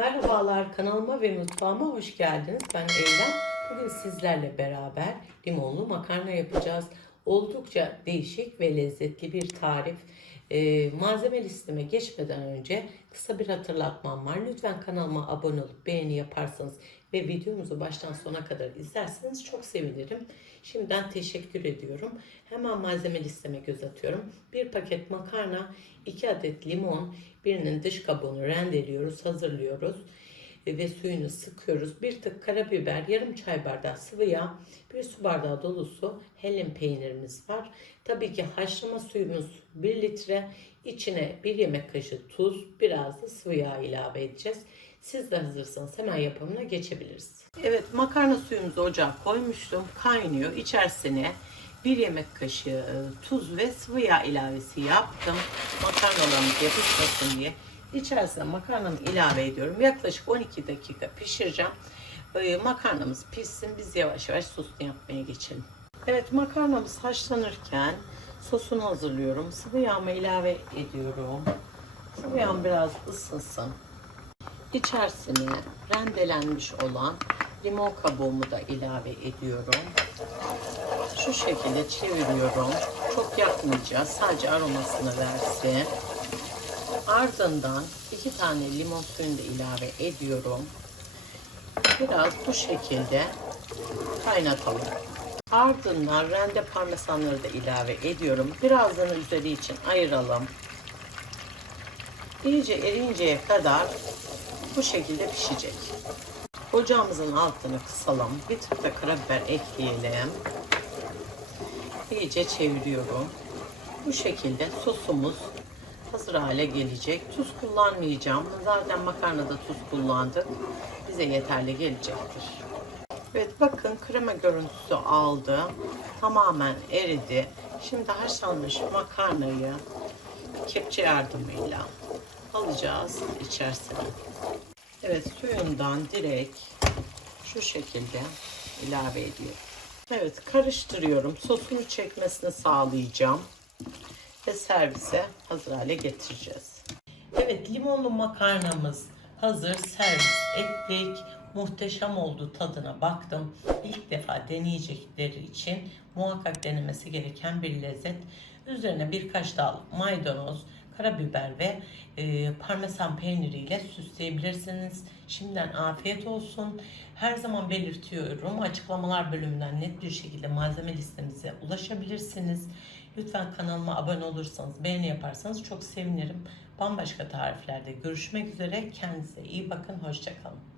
Merhabalar kanalıma ve mutfağıma hoş geldiniz. Ben Eylem. Bugün sizlerle beraber limonlu makarna yapacağız. Oldukça değişik ve lezzetli bir tarif. Ee, malzeme listeme geçmeden önce kısa bir hatırlatmam var. Lütfen kanalıma abone olup beğeni yaparsanız ve videomuzu baştan sona kadar izlerseniz çok sevinirim. Şimdiden teşekkür ediyorum. Hemen malzeme listeme göz atıyorum. Bir paket makarna, 2 adet limon, birinin dış kabuğunu rendeliyoruz, hazırlıyoruz E, ve suyunu sıkıyoruz. Bir tık karabiber, yarım çay bardağı sıvı yağ, bir su bardağı dolusu hellim peynirimiz var. Tabii ki haşlama suyumuz 1 litre, içine bir yemek kaşığı tuz, biraz da sıvı yağ ilave edeceğiz. Siz de hazırsanız hemen yapımına geçebiliriz. Evet makarna suyumuzu ocağa koymuştum. Kaynıyor. İçerisine bir yemek kaşığı e, tuz ve sıvı yağ ilavesi yaptım. Makarnalarımız yapışmasın diye. İçerisine makarnamı ilave ediyorum. Yaklaşık 12 dakika pişireceğim. Ee, makarnamız pişsin. Biz yavaş yavaş sosunu yapmaya geçelim. Evet makarnamız haşlanırken sosunu hazırlıyorum. Sıvı yağımı ilave ediyorum. Sıvı yağım biraz ısınsın. İçerisine rendelenmiş olan limon kabuğumu da ilave ediyorum. Şu şekilde çeviriyorum. Çok yakmayacağız. Sadece aromasını versin. Ardından iki tane limon suyunu da ilave ediyorum. Biraz bu şekilde kaynatalım. Ardından rende parmesanları da ilave ediyorum. Birazdan üzeri için ayıralım. İyice erinceye kadar bu şekilde pişecek. Ocağımızın altını kısalım. Bir tık da karabiber ekleyelim. İyice çeviriyorum. Bu şekilde sosumuz hazır hale gelecek. Tuz kullanmayacağım. Zaten makarnada tuz kullandık. Bize yeterli gelecektir. Evet bakın krema görüntüsü aldı. Tamamen eridi. Şimdi haşlanmış makarnayı kepçe yardımıyla alacağız içerisine. Evet suyundan direkt şu şekilde ilave ediyorum. Evet karıştırıyorum. Sosunu çekmesini sağlayacağım. Ve servise hazır hale getireceğiz. Evet limonlu makarnamız hazır. Servis ettik. Muhteşem oldu tadına baktım. İlk defa deneyecekleri için muhakkak denemesi gereken bir lezzet. Üzerine birkaç dal maydanoz, karabiber ve e, parmesan peyniriyle süsleyebilirsiniz. Şimdiden afiyet olsun. Her zaman belirtiyorum açıklamalar bölümünden net bir şekilde malzeme listemize ulaşabilirsiniz. Lütfen kanalıma abone olursanız, beğeni yaparsanız çok sevinirim. Bambaşka tariflerde görüşmek üzere. Kendinize iyi bakın. Hoşçakalın.